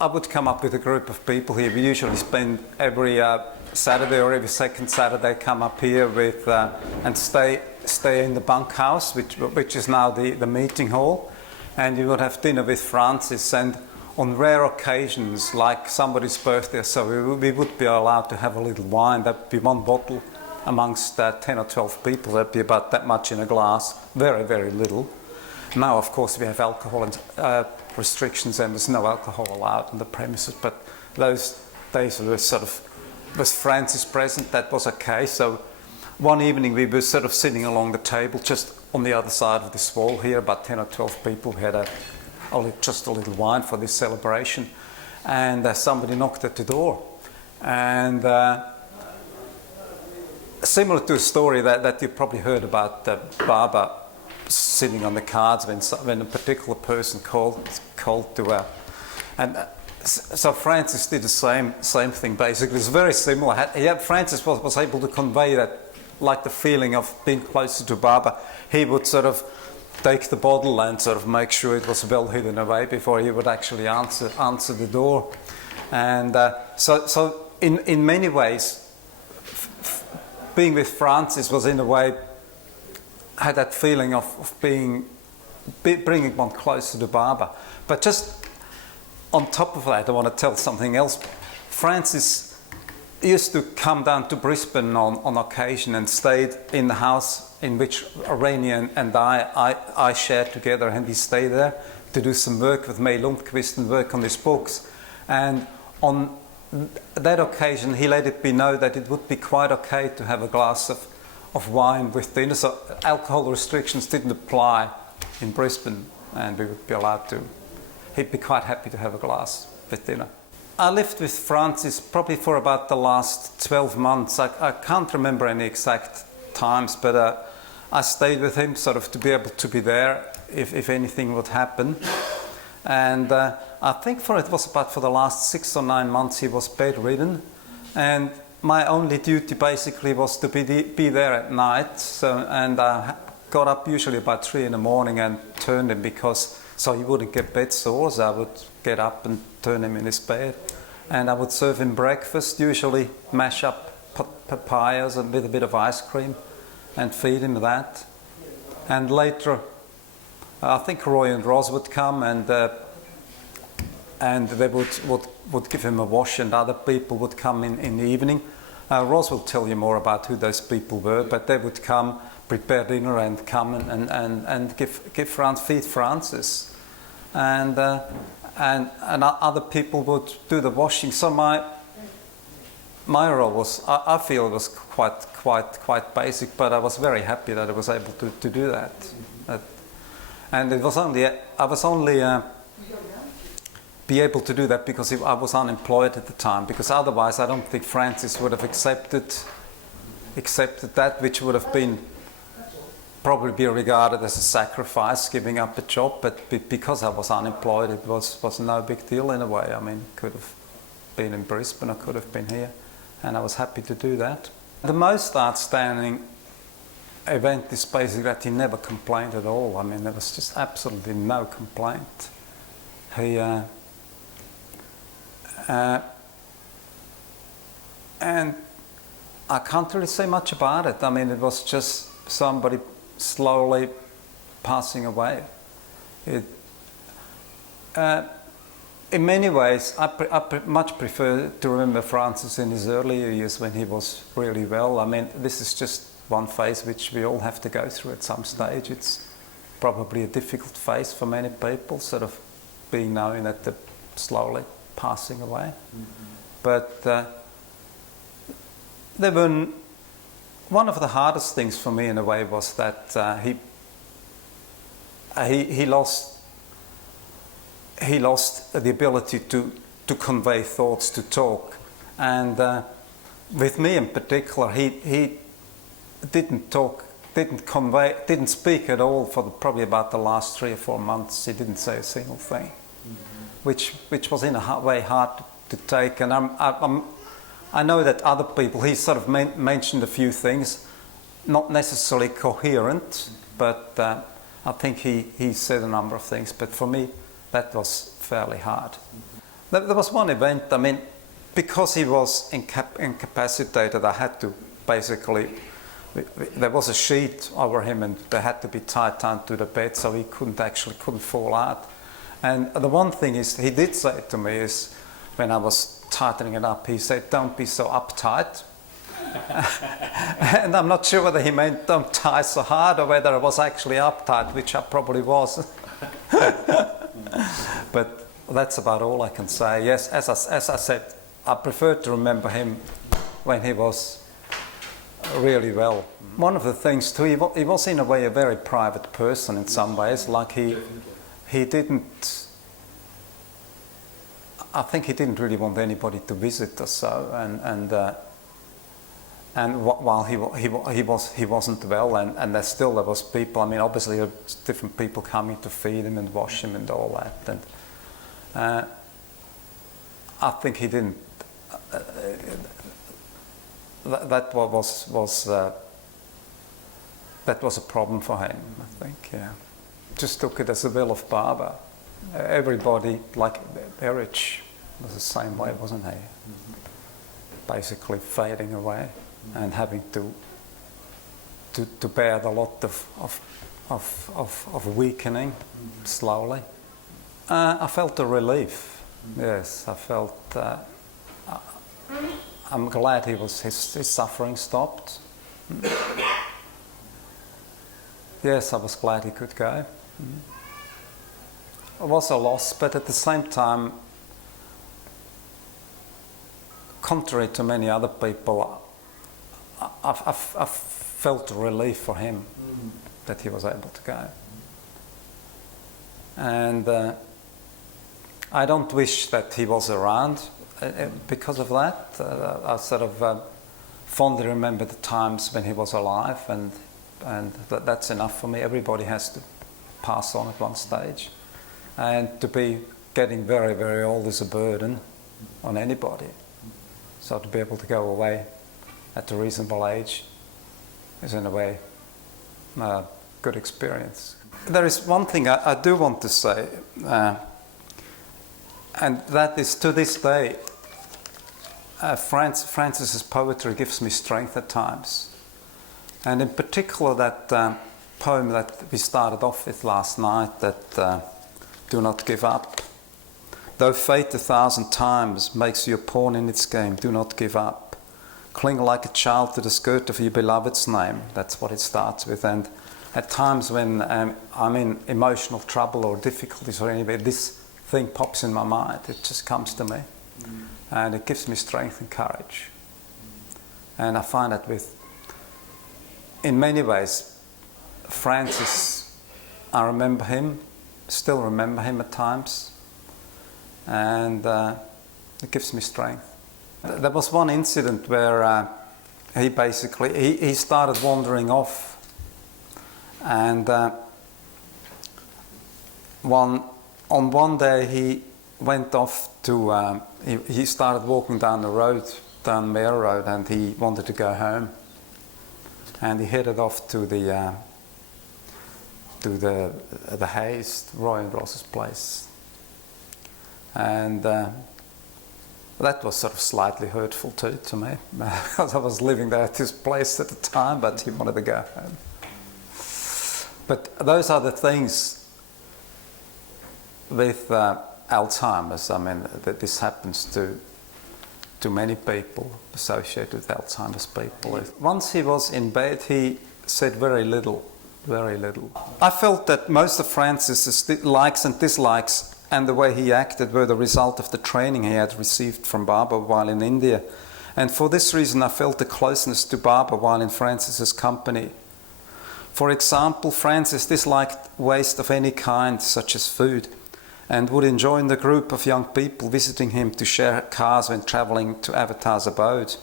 I would come up with a group of people here. We usually spend every Saturday or every second Saturday come up here with and stay in the bunkhouse, which is now the meeting hall, and you would have dinner with Francis. And on rare occasions, like somebody's birthday, so we would be allowed to have a little wine. That would be one bottle amongst 10 or 12 people. That'd be about that much in a glass. Very, very little. Now, of course, we have alcohol and restrictions, and there's no alcohol allowed on the premises. But those days were sort of, was Francis present, that was okay. So one evening we were sort of sitting along the table, just on the other side of this wall here, about 10 or 12 people. We had just a little wine for this celebration, and somebody knocked at the door. And similar to a story that you probably heard about Baba sitting on the cards when a particular person called to and so Francis did the same thing basically. It's very similar. Francis was able to convey that, like the feeling of being closer to Baba. He would sort of take the bottle and sort of make sure it was well hidden away before he would actually answer the door. And so in many ways, being with Francis was in a way, had that feeling of bringing one closer to Baba. But just on top of that, I want to tell something else. Francis used to come down to Brisbane on occasion and stayed in the house in which Arrhenian and I shared together, and he stayed there to do some work with May Lundqvist and work on his books. And on that occasion, he let it be known that it would be quite okay to have a glass of wine with dinner. So alcohol restrictions didn't apply in Brisbane, and we would be allowed to. He'd be quite happy to have a glass with dinner. I lived with Francis probably for about the last 12 months. I can't remember any exact times, but I stayed with him sort of to be able to be there if anything would happen. And I think for the last 6 or 9 months he was bedridden, and my only duty basically was to be there at night. And I got up usually about 3 in the morning and turned him, so he wouldn't get bed sores. I would get up and turn him in his bed, and I would serve him breakfast, usually mash up papayas and with a bit of ice cream, and feed him that. And later, I think Roy and Ros would come, and they would give him a wash, and other people would come in the evening. Ros will tell you more about who those people were, but they would come, prepare dinner, and come and feed Francis, and other people would do the washing. So my role was, I feel, was quite basic, but I was very happy that I was able to do that. And I was only be able to do that because I was unemployed at the time, because otherwise I don't think Francis would have accepted that, which would have been probably be regarded as a sacrifice, giving up a job. But because I was unemployed, it was no big deal in a way. I mean, could have been in Brisbane, I could have been here, and I was happy to do that. The most outstanding event is basically that he never complained at all. I mean, there was just absolutely no complaint. He and I can't really say much about it. I mean, it was just somebody slowly passing away. In many ways, I much prefer to remember Francis in his earlier years when he was really well. I mean, this is just one phase which we all have to go through at some stage. It's probably a difficult phase for many people, sort of being knowing that they're slowly passing away. Mm-hmm. But one of the hardest things for me in a way was that he lost the ability to convey thoughts, to talk, and with me in particular, he didn't talk, didn't speak at all for probably about the last 3 or 4 months. He didn't say a single thing, mm-hmm. which was in a way hard to take. And I know that other people, he sort of mentioned a few things, not necessarily coherent, mm-hmm. but I think he said a number of things. But for me, that was fairly hard. There was one event, I mean, because he was incapacitated, I had to basically, there was a sheet over him and they had to be tied down to the bed so he couldn't fall out. And the one thing he did say to me is, when I was tightening it up, he said, "Don't be so uptight." And I'm not sure whether he meant don't tie so hard or whether I was actually uptight, which I probably was. But that's about all I can say. Yes, as I said, I prefer to remember him when he was really well. One of the things too, he was in a way a very private person in some ways. Like he didn't. I think he didn't really want anybody to visit or so, and while he wasn't well, and there was people. I mean, obviously, there was different people coming to feed him and wash him and all that, and I think he didn't. That was a problem for him. I think, yeah. Just took it as a will of Baba. Everybody, like Erich, was the same way, wasn't he? Mm-hmm. Basically fading away and having to bear the lot of weakening slowly. I felt a relief. Yes, I felt. I'm glad his suffering stopped. Yes, I was glad he could go. It was a loss, but at the same time, contrary to many other people, I felt relief for him that he was able to go. And I don't wish that he was around because of that. I sort of fondly remember the times when he was alive, and that's enough for me. Everybody has to pass on at one stage. And to be getting very, very old is a burden on anybody. So to be able to go away at a reasonable age is in a way a good experience. There is one thing I do want to say, and that is, to this day, Francis's poetry gives me strength at times. And in particular that poem that we started off with last night, that "Do not give up. Though fate 1,000 times makes you a pawn in its game, do not give up. Cling like a child to the skirt of your beloved's name." That's what it starts with. And at times when I'm in emotional trouble or difficulties or anything, this thing pops in my mind. It just comes to me. And it gives me strength and courage. And I find that in many ways, Francis, I remember him, still remember him at times, and it gives me strength. There was one incident where he started wandering off, and one day he went off to, he started walking down the road, down Mare Road, and he wanted to go home, and he headed off to the Hayes, Roy and Ross's place. And that was sort of slightly hurtful too to me, because I was living there at his place at the time, but he wanted to go home. But those are the things with Alzheimer's. I mean, that this happens to many people associated with Alzheimer's people. Once he was in bed, he said very little. Very little. I felt that most of Francis's likes and dislikes and the way he acted were the result of the training he had received from Baba while in India. And for this reason I felt a closeness to Baba while in Francis's company. For example, Francis disliked waste of any kind, such as food, and would join the group of young people visiting him to share cars when travelling to Avatar's abode.